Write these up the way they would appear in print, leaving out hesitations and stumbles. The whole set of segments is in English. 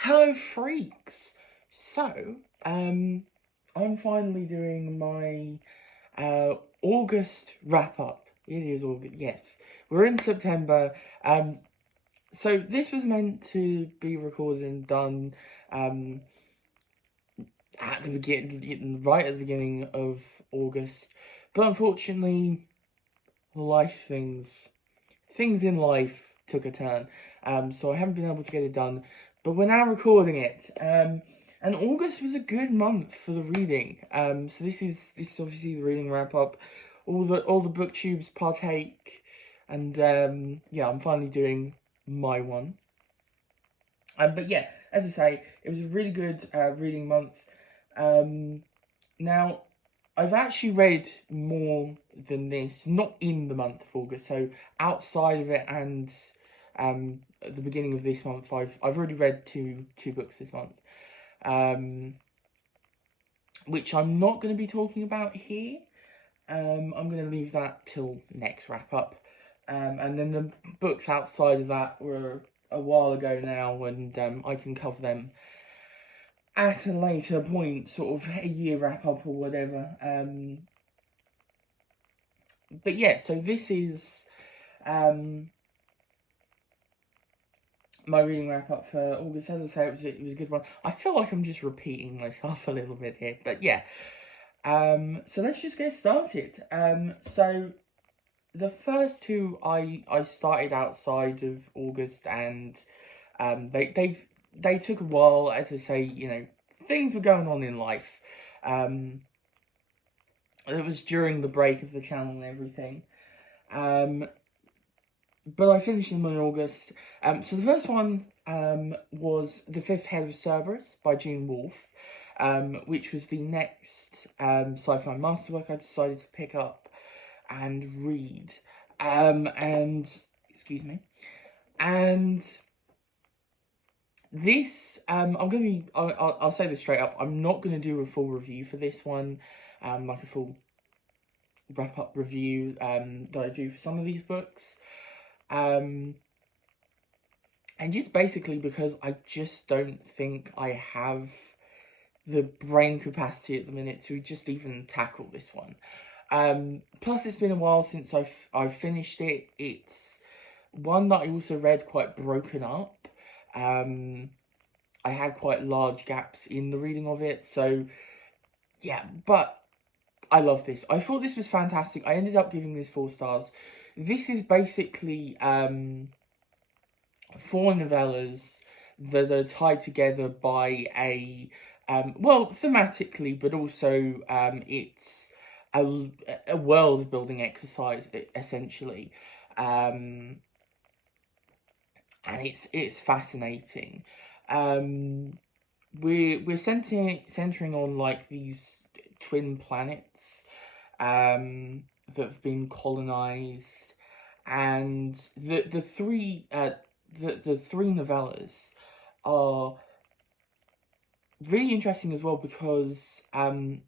Hello, freaks. So, I'm finally doing my August wrap up. It is August. Yes, we're in September. Um, so this was meant to be recorded and done um at the beginning, right at the beginning of August, but unfortunately, life things in life took a turn. So I haven't been able to get it done, but we're now recording it. And August was a good month for the reading. So this is obviously the reading wrap up. All the booktubes partake, and yeah, I'm finally doing my one. But yeah, as I say, it was a really good reading month. Um, Now, I've actually read more than this, not in the month of August, so outside of it and at the beginning of this month, I've already read two books this month, um, which I'm not going to be talking about here. I'm going to leave that till next wrap up, and then the books outside of that were a while ago now, and I can cover them at a later point, sort of a year wrap up or whatever. But yeah, so this is um, my reading wrap up for August. As I say, it was a good one. I feel like I'm just repeating myself a little bit here, but yeah. So let's just get started. So the first two I started outside of August, and they took a while. As I say, things were going on in life. Um, it was during the break of the channel and everything. Um, but I finished them in August. So the first one was The Fifth Head of Cerberus by Gene Wolfe, which was the next sci-fi masterwork I decided to pick up and read. And excuse me, and this I'm gonna be. I'll say this straight up. I'm not gonna do a full review for this one, like a full wrap up review that I do for some of these books. And just basically because I just don't think I have the brain capacity at the minute to just even tackle this one. Plus, it's been a while since I've finished it. It's one that I also read quite broken up. I had quite large gaps in the reading of it, so yeah. But I love this. I thought this was fantastic. I ended up giving this 4 stars. This is basically 4 novellas that are tied together by well, thematically, but also it's a world building exercise essentially, and it's fascinating. Um, we're centering on like these twin planets that have been colonized, and the three novellas are really interesting as well because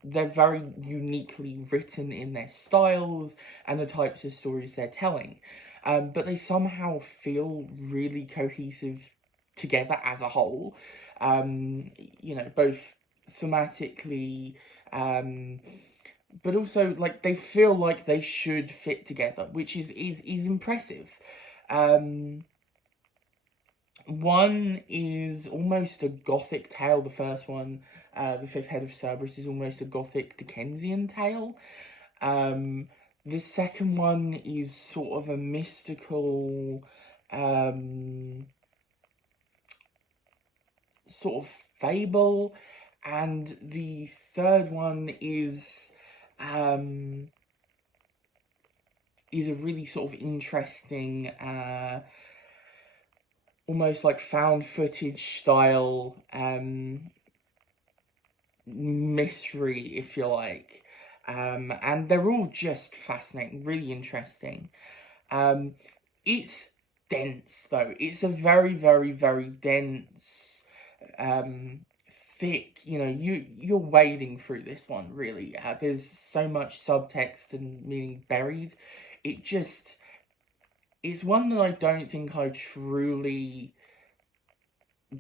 they're very uniquely written in their styles and the types of stories they're telling, but they somehow feel really cohesive together as a whole. Both thematically, um, but also like they feel like they should fit together, which is impressive. Um, One is almost a gothic tale. The first one, The Fifth Head of Cerberus, is almost a gothic Dickensian tale. Um, the second one is sort of a mystical, um, sort of fable, and the third one um, is a really sort of interesting, almost like found footage style mystery, if you like. And they're all just fascinating, really interesting. Um, it's dense though. It's a very, very, very dense, thick. You're wading through this one. Really, there's so much subtext and meaning buried. It just it's one that I don't think I truly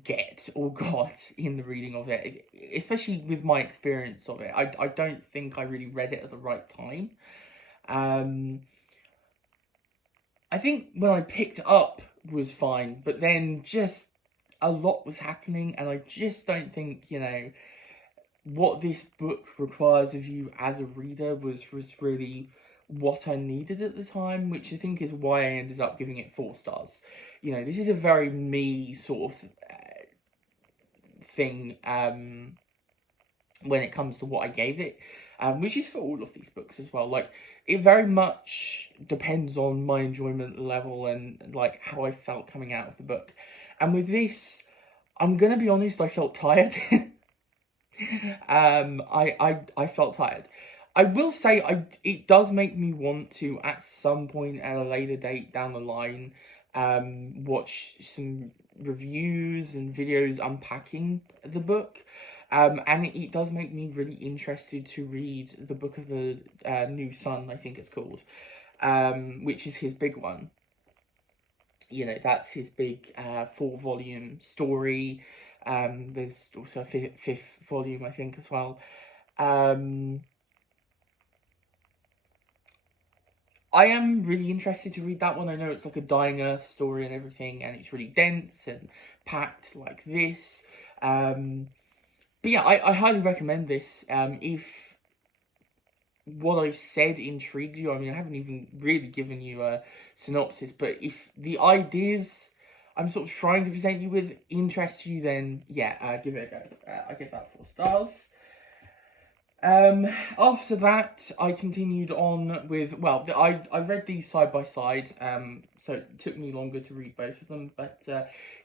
get or got in the reading of it, especially with my experience of it. I don't think I really read it at the right time. I think when I picked it up was fine, but then just a lot was happening, and I just don't think, you know, what this book requires of you as a reader was really what I needed at the time, which I think is why I ended up giving it 4 stars. You know, this is a very me sort of thing when it comes to what I gave it, which is for all of these books as well. Like, it very much depends on my enjoyment level and like how I felt coming out of the book. And with this, I'm gonna be honest, I felt tired. I felt tired. I will say it does make me want to, at some point at a later date down the line, watch some reviews and videos unpacking the book. And it does make me really interested to read the Book of the New Sun, I think it's called, which is his big one. You know, that's his big 4-volume story. There's also a fifth volume, I think, as well. I am really interested to read that one. I know it's like a dying Earth story and everything, and it's really dense and packed like this. But yeah, I highly recommend this. If what I've said intrigued you, I mean, I haven't even really given you a synopsis, but if the ideas I'm sort of trying to present you with interest you, then yeah, give it a go. I give that 4 stars. After that, I continued on with, well, I read these side by side, so it took me longer to read both of them, but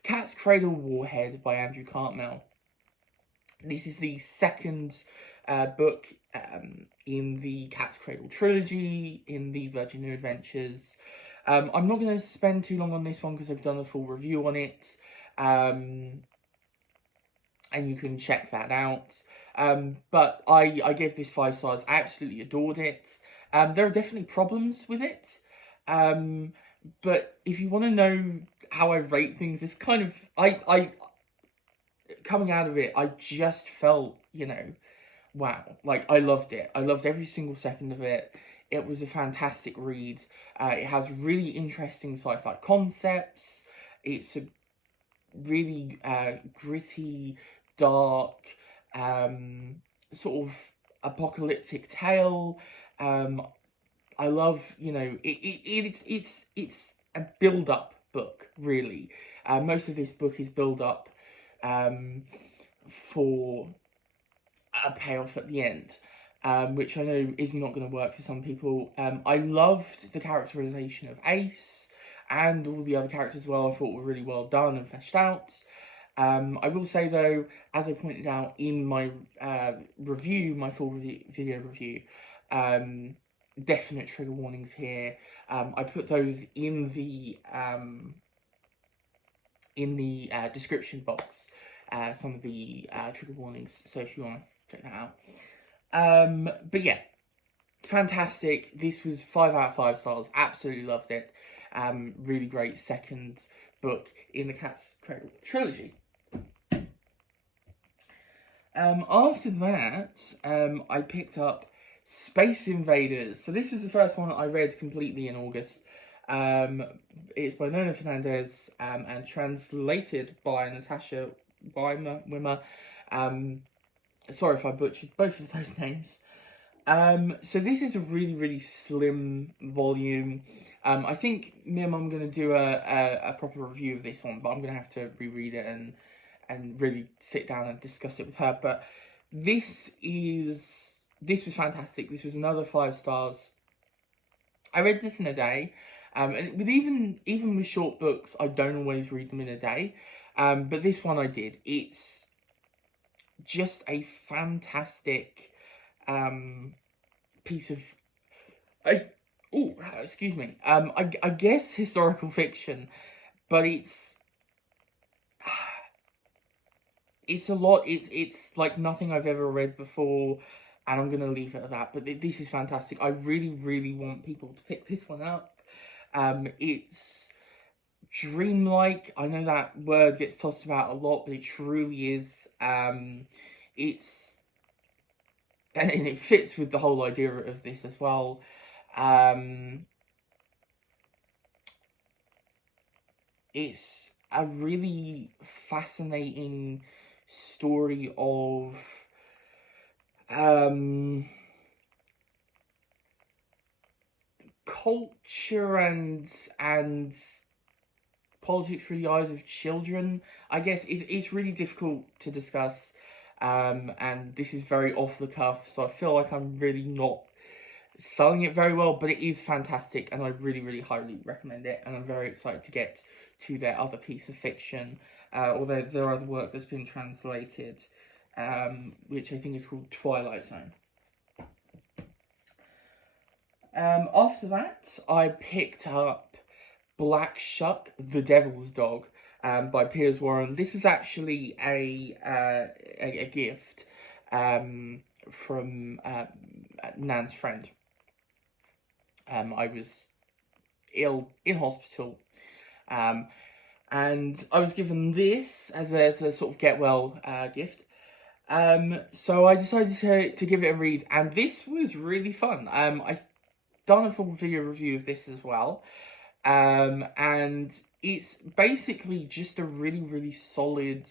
Cat's Cradle, Warhead by Andrew Cartmel. This is the second book in the Cat's Cradle trilogy, in the Virgin New Adventures. I'm not going to spend too long on this one because I've done a full review on it, and you can check that out. But I gave this 5 stars. I absolutely adored it. There are definitely problems with it, but if you want to know how I rate things, it's kind of I coming out of it, I just felt, you know, wow, like I loved it. I loved every single second of it. It was a fantastic read. It has really interesting sci-fi concepts. It's a really gritty, dark, sort of apocalyptic tale. I love, you know, it's a build-up book, really. Most of this book is build-up for a payoff at the end, which I know is not going to work for some people. I loved the characterization of Ace and all the other characters as well. I thought were really well done and fleshed out. I will say though, as I pointed out in my review, my full video review, definite trigger warnings here. I put those in the description box, some of the trigger warnings, so if you want to check that out. But yeah, fantastic. This was 5 out of 5 stars. Absolutely loved it. Really great second book in the Cat's Cradle trilogy. After that, I picked up Space Invaders. So this was the first one I read completely in August. It's by Nona Fernandez and translated by Natasha Wimmer. Sorry if I butchered both of those names. So this is a really, really slim volume. I think me and Mum are going to do a proper review of this one, but I'm going to have to reread it and really sit down and discuss it with her. But this was fantastic. This was another 5 stars. I read this in a day. And with even with short books, I don't always read them in a day. But this one I did. It's just a fantastic piece of excuse me. I guess historical fiction, but it's a lot. It's like nothing I've ever read before, and I'm gonna leave it at that. But this is fantastic. I really, really want people to pick this one up. It's dreamlike. I know that word gets tossed about a lot, but it truly is. It's and it fits with the whole idea of this as well. It's a really fascinating story of culture and politics through the eyes of children. I guess it's really difficult to discuss, and this is very off the cuff, so I feel like I'm really not selling it very well, but it is fantastic, and I really, really highly recommend it, and I'm very excited to get to their other piece of fiction, or their other work that's been translated, which I think is called Twilight Zone. After that, I picked up Black Shuck, the Devil's Dog, by Piers Warren. This was actually a gift from Nan's friend. I was ill in hospital, and I was given this as a sort of get well gift. So I decided to give it a read, and this was really fun. I've done a full video review of this as well, and it's basically just a really, really solid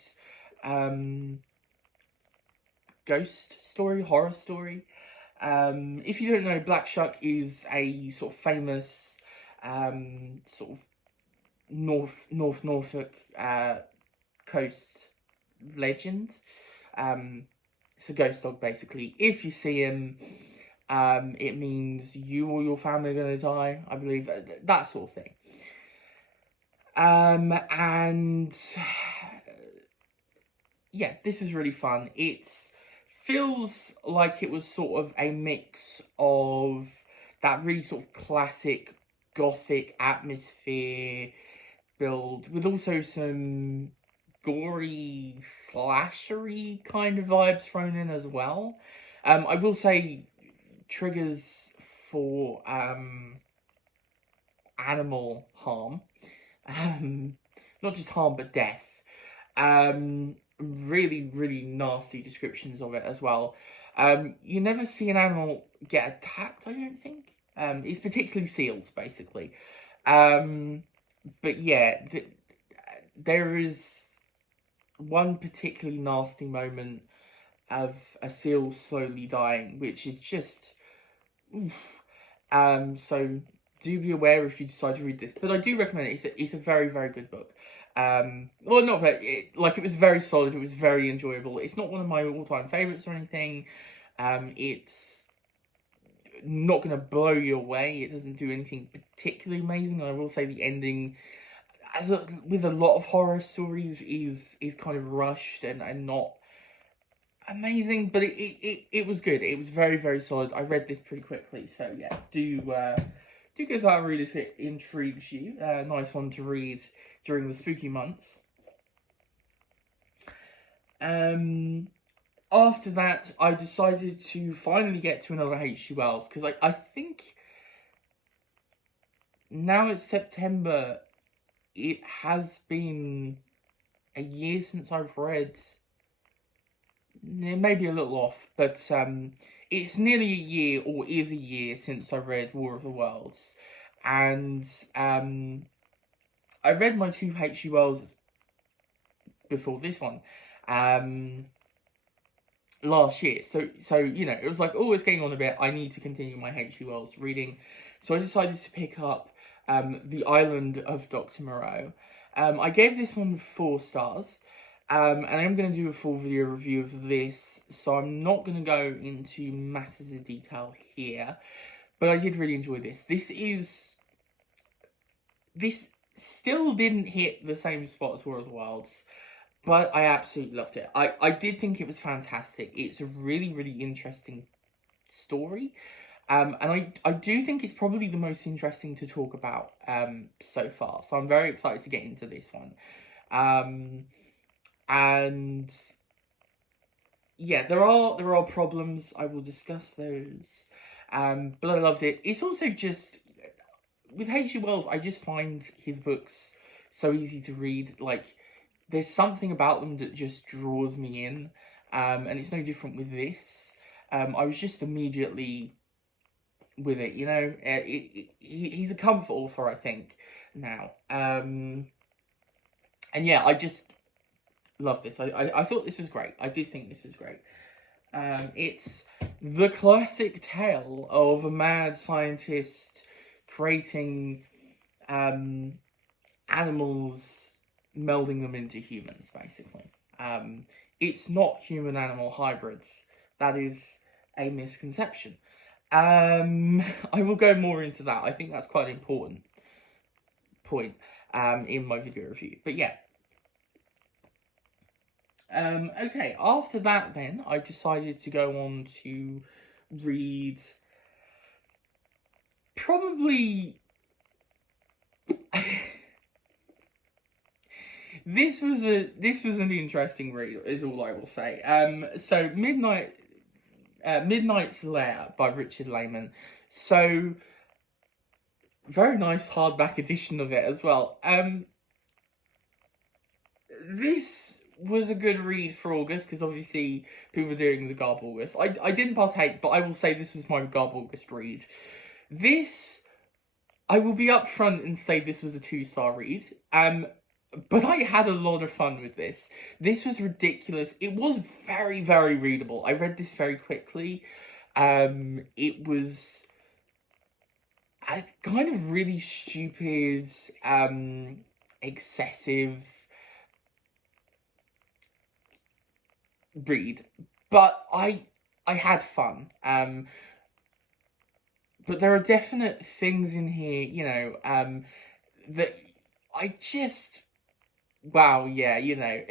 ghost story, horror story. If you don't know, Black Shuck is a sort of famous sort of Norfolk coast legend. It's a ghost dog, basically. If you see him, it means you or your family are going to die, I believe, that sort of thing. And yeah, this is really fun. It feels like it was sort of a mix of that really sort of classic gothic atmosphere build with also some gory, slashery kind of vibes thrown in as well. I will say triggers for animal harm, not just harm but death. Really, really nasty descriptions of it as well. You never see an animal get attacked, I don't think. It's particularly seals, basically. But yeah, there is one particularly nasty moment of a seal slowly dying, which is just... Oof. So do be aware if you decide to read this, but I do recommend it. It's a very, very good book. Well, not very, it was very solid, it was very enjoyable. It's not one of my all-time favourites or anything. It's not going to blow you away. It doesn't do anything particularly amazing. I will say the ending, with a lot of horror stories, is kind of rushed and not amazing, but it was good. It was very, very solid. I read this pretty quickly, so yeah, do give that a read if it intrigues you. Nice one to read during the spooky months. After that, I decided to finally get to another H.G. Wells, because I think now it's September, it has been a year since I've read... It may be a little off, but it's nearly a year, or is a year, since I read War of the Worlds. And I read my two H.G. Wells before this one last year. So you know, it was like, oh, it's getting on a bit. I need to continue my H.G. Wells reading. So I decided to pick up The Island of Dr. Moreau. I gave this one 4 stars. And I'm going to do a full video review of this, so I'm not going to go into masses of detail here, but I did really enjoy this. This still didn't hit the same spot as War of the Worlds, but I absolutely loved it. I did think it was fantastic. It's a really, really interesting story, and I do think it's probably the most interesting to talk about so far, so I'm very excited to get into this one. And yeah, there are problems. I will discuss those. But I loved it. It's also just with H.G. Wells, I just find his books so easy to read. Like, there's something about them that just draws me in, and it's no different with this. I was just immediately with it, you know. He's a comfort author, I think, now. And yeah, I just love this. I thought this was great. I did think this was great. It's the classic tale of a mad scientist creating animals, melding them into humans, basically. It's not human-animal hybrids. That is a misconception. I will go more into that. I think that's quite an important point in my video review. But yeah. Okay, after that then, I decided to go on to read probably... This was an interesting read, is all I will say. So Midnight's Lair by Richard Lehman. So very nice hardback edition of it as well. This was a good read for August, because obviously people were doing the Garb August. I didn't partake, but I will say this was my Garb August read. This, I will be upfront and say this was a 2-star read. But I had a lot of fun with this. This was ridiculous. It was very, very readable. I read this very quickly. It was a kind of really stupid, excessive read, but I had fun. But there are definite things in here, you know, that I just, wow, yeah, you know,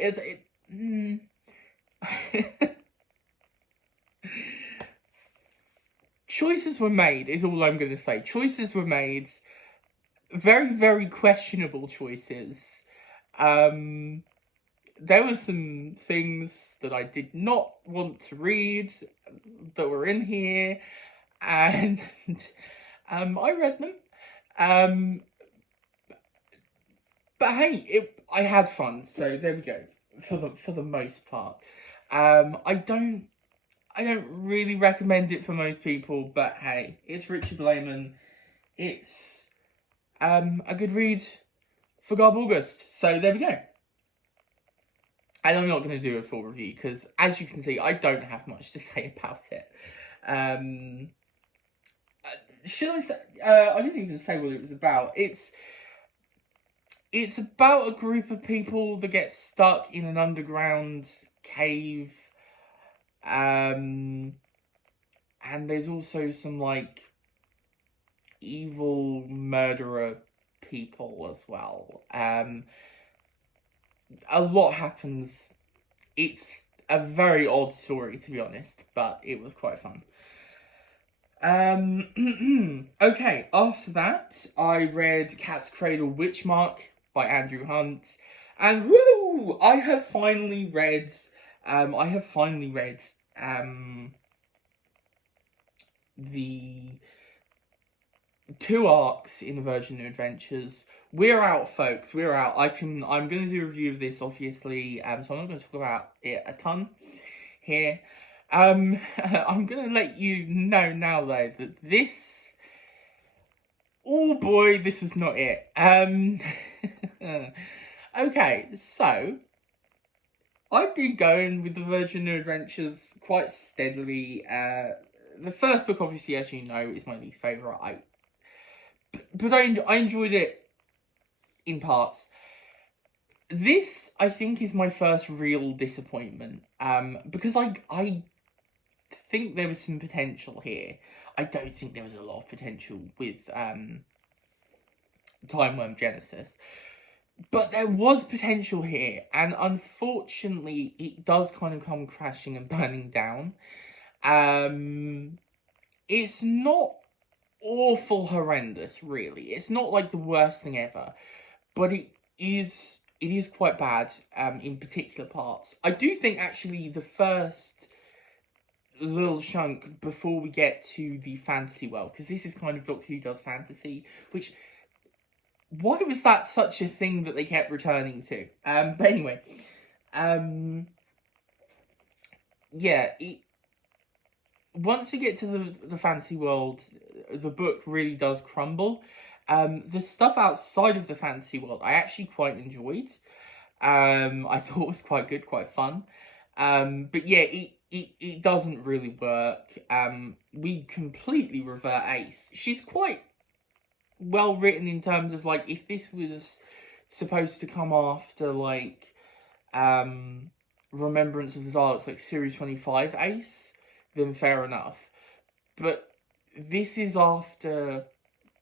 choices were made, is all I'm going to say. Choices were made, very, very questionable choices. There were some things that I did not want to read that were in here, and I read them. But hey, I had fun, so there we go. For the most part, I don't really recommend it for most people, but hey, it's Richard Lehman. It's a good read for Garb August. So there we go. And I'm not going to do a full review because, as you can see, I don't have much to say about it. Should I say? I didn't even say what it was about. It's about a group of people that get stuck in an underground cave. And there's also some, like, evil murderer people as well. A lot happens. It's a very odd story, to be honest, but it was quite fun. Okay, after that, I read Cat's Cradle Witchmark by Andrew Hunt, and woo! I have finally read the 2 arcs in the Virgin New Adventures. We're out, folks. We're out. I'm going to do a review of this, obviously, so I'm not going to talk about it a ton here. I'm going to let you know now, though, that this... Oh, boy, this was not it. Okay, so... I've been going with the Virgin New Adventures quite steadily. The first book, obviously, as you know, is my least favourite. But I enjoyed it in parts. This, I think, is my first real disappointment. Because I think there was some potential here. I don't think there was a lot of potential with Time Worm Genesis. But there was potential here, and unfortunately, it does kind of come crashing and burning down. It's not awful horrendous, really. It's not like the worst thing ever, but it is quite bad in particular parts. I do think, actually, the first little chunk before we get to the fantasy world, because this is kind of Doctor Who does fantasy, which why was that such a thing that they kept returning to? But anyway, yeah, once we get to the fantasy world, the book really does crumble. The stuff outside of the fantasy world, I actually quite enjoyed. I thought was quite good, quite fun. But yeah, it doesn't really work. We completely revert Ace. She's quite well written in terms of, like, if this was supposed to come after, like, Remembrance of the Daleks, like Series 25 Ace, then fair enough. But this is after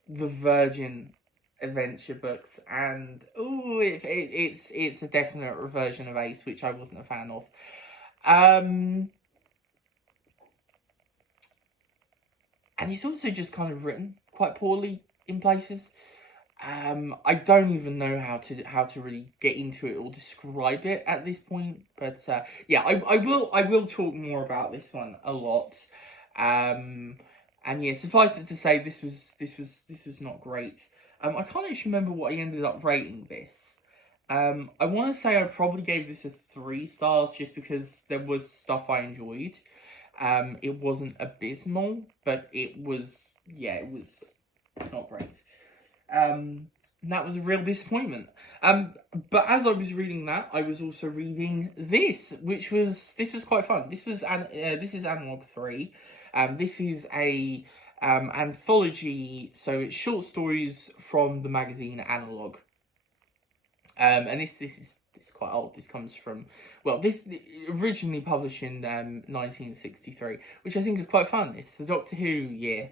the Virgin adventure books, and it's a definite reversion of Ace, which I wasn't a fan of. And it's also just kind of written quite poorly in places. I don't even know how to really get into it or describe it at this point, but yeah, I will talk more about this one a lot. And yeah, suffice it to say, this was not great. I can't actually remember what I ended up rating this. I want to say I probably gave this a 3 stars just because there was stuff I enjoyed. It wasn't abysmal, but it was not great. And that was a real disappointment. But as I was reading that, I was also reading this, which was quite fun. This is Analog 3. This is a anthology, so it's short stories from the magazine Analog. And this is quite old. This comes from, well, this originally published in 1963, which I think is quite fun. It's the Doctor Who year.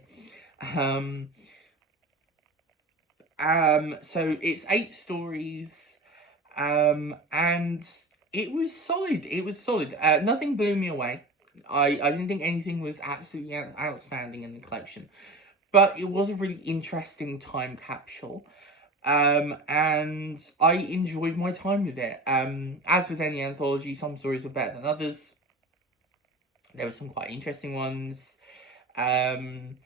So it's 8 stories, and it was solid. It was solid. Nothing blew me away. I didn't think anything was absolutely outstanding in the collection, but it was a really interesting time capsule. And I enjoyed my time with it. As with any anthology, some stories were better than others. There were some quite interesting ones. And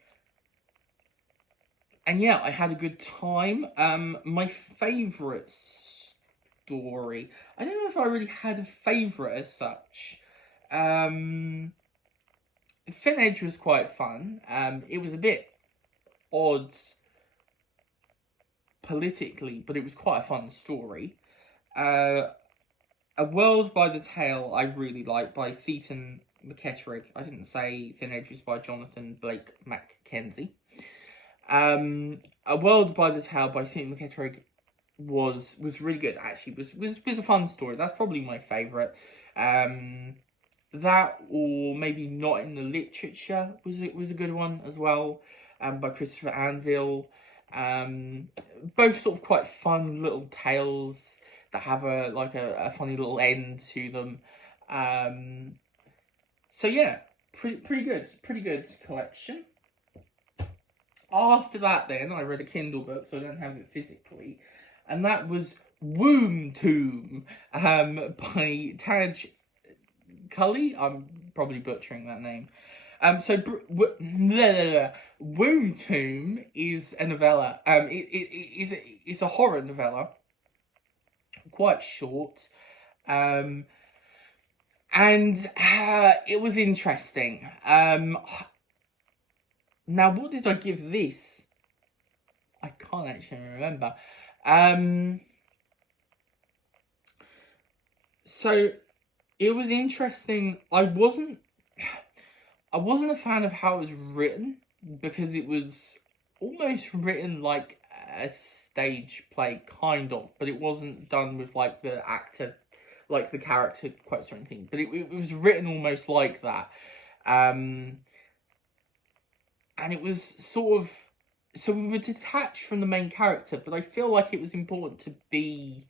yeah, I had a good time. My favourite story, I don't know if I really had a favourite as such. Fin Edge was quite fun. It was a bit odd politically, but it was quite a fun story. A World by the Tail I really like, by Seaton McKetterick. I didn't say Fin Edge was by Jonathan Blake Mackenzie. A World by the Tail by Seaton McKetterick was really good, actually. Was a fun story. That's probably my favourite. That, or maybe Not in the Literature was a good one as well, by Christopher Anvil. Both sort of quite fun little tales that have a funny little end to them. So yeah, pretty good collection. After that, then I read a Kindle book, so I don't have it physically, and that was Womb Tomb, by Taj Cully. I'm probably butchering that name. So Womb Tomb is a novella. It's a horror novella, quite short. And it was interesting. Now, what did I give this? I can't actually remember. So it was interesting. I wasn't a fan of how it was written, because it was almost written like a stage play, kind of, but it wasn't done with like the actor, like the character quotes or anything. But it was written almost like that. And it was sort of, so we were detached from the main character, but I feel like it was important to be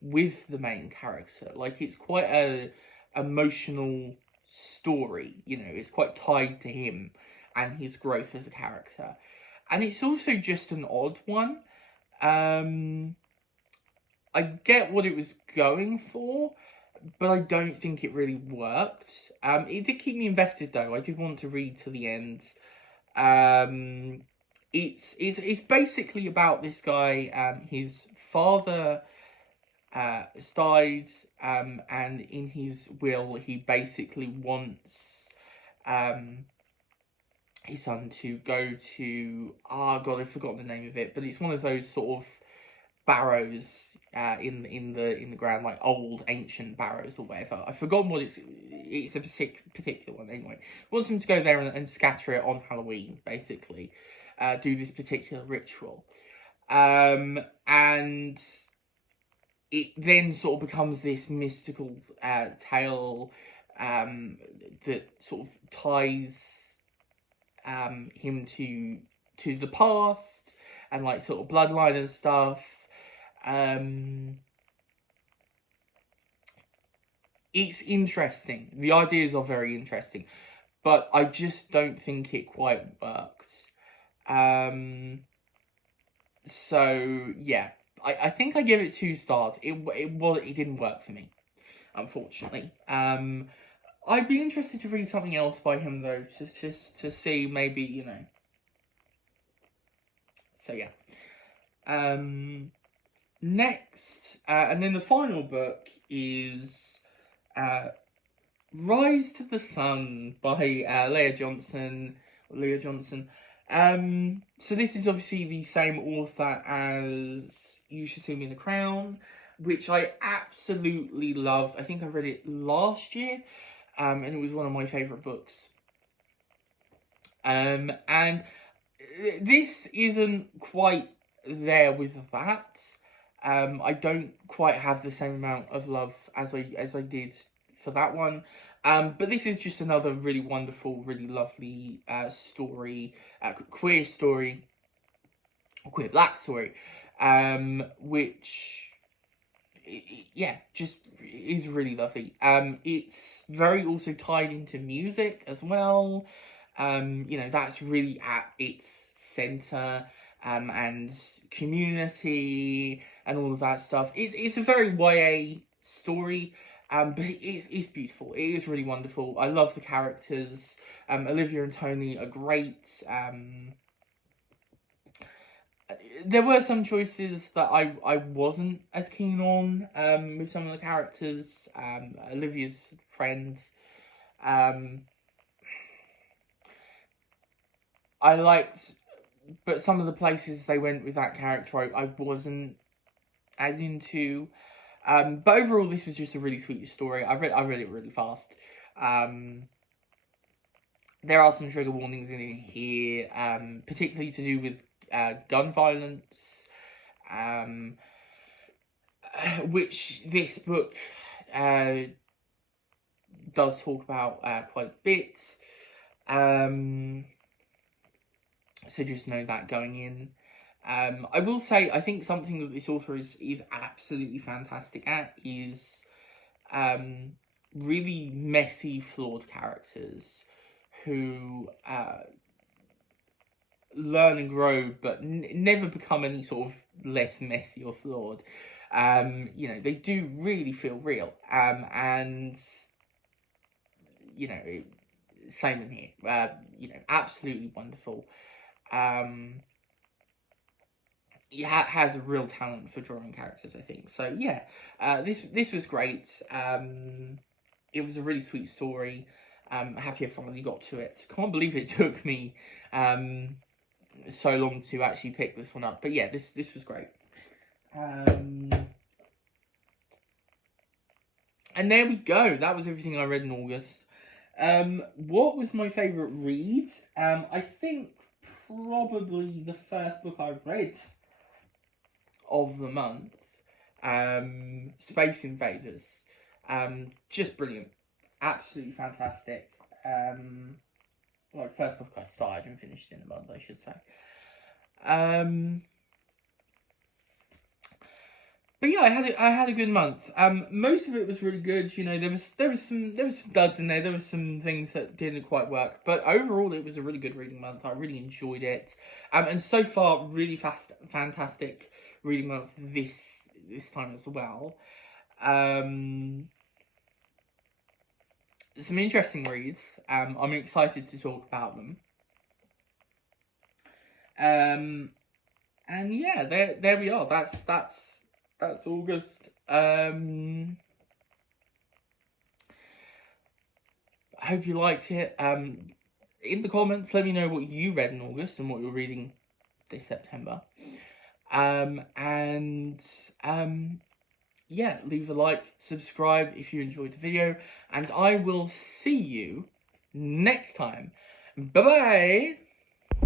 with the main character. Like, it's quite a emotional story, you know, it's quite tied to him and his growth as a character. And it's also just an odd one. I get what it was going for, but I don't think it really worked. It did keep me invested, though. I did want to read to the end. it's basically about this guy. His father has died, and in his will, he basically wants his son to go to, oh god, I've forgotten the name of it, but it's one of those sort of barrows in the ground, like old ancient barrows or whatever. I've forgotten what it's a particular one anyway. Wants him to go there and scatter it on Halloween, basically. Do this particular ritual. And it then sort of becomes this mystical tale that sort of ties him to the past and like sort of bloodline and stuff. It's interesting. The ideas are very interesting, but I just don't think it quite worked. So yeah, I think I give it 2 stars. It didn't work for me, unfortunately. I'd be interested to read something else by him though, just to see maybe, you know. So yeah. Next, and then the final book is Rise to the Sun by Leah Johnson. So this is obviously the same author as You Should See Me in the Crown, which I absolutely loved. I think I read it last year, and it was one of my favourite books. And this isn't quite there with that. I don't quite have the same amount of love as I did for that one. But this is just another really wonderful, really lovely story, queer story, queer black story, which, yeah, just is really lovely. It's very also tied into music as well. You know, that's really at its centre, and community and all of that stuff. It's a very YA story, but it's beautiful. It is really wonderful. I love the characters. Olivia and Tony are great. There were some choices that I wasn't as keen on with some of the characters. Olivia's friends. I liked, but some of the places they went with that character I wasn't as into. But overall, this was just a really sweet story. I read it really fast. There are some trigger warnings in it here, particularly to do with gun violence, which this book does talk about quite a bit. So just know that going in. I will say, I think something that this author is absolutely fantastic at is really messy, flawed characters who learn and grow, but never become any sort of less messy or flawed. You know, they do really feel real. And, you know, same in here. You know, absolutely wonderful. He has a real talent for drawing characters, I think. So yeah, this was great. It was a really sweet story. Happy I finally got to it. Can't believe it took me so long to actually pick this one up. But yeah, this was great. And there we go. That was everything I read in August. What was my favourite read? I think probably the first book I read of the month, Space Invaders. Just brilliant. Absolutely fantastic. Like, first book I started and finished in a month, I should say. But yeah, I had a good month. Most of it was really good. You know, there was some duds in there. There were some things that didn't quite work, but overall, it was a really good reading month. I really enjoyed it. And so far, really fantastic reading month this time as well. Some interesting reads. I'm excited to talk about them. And yeah, there we are. That's August. I hope you liked it. In the comments, let me know what you read in August and what you're reading this September. Yeah, leave a like, subscribe if you enjoyed the video, and I will see you next time. Bye-bye!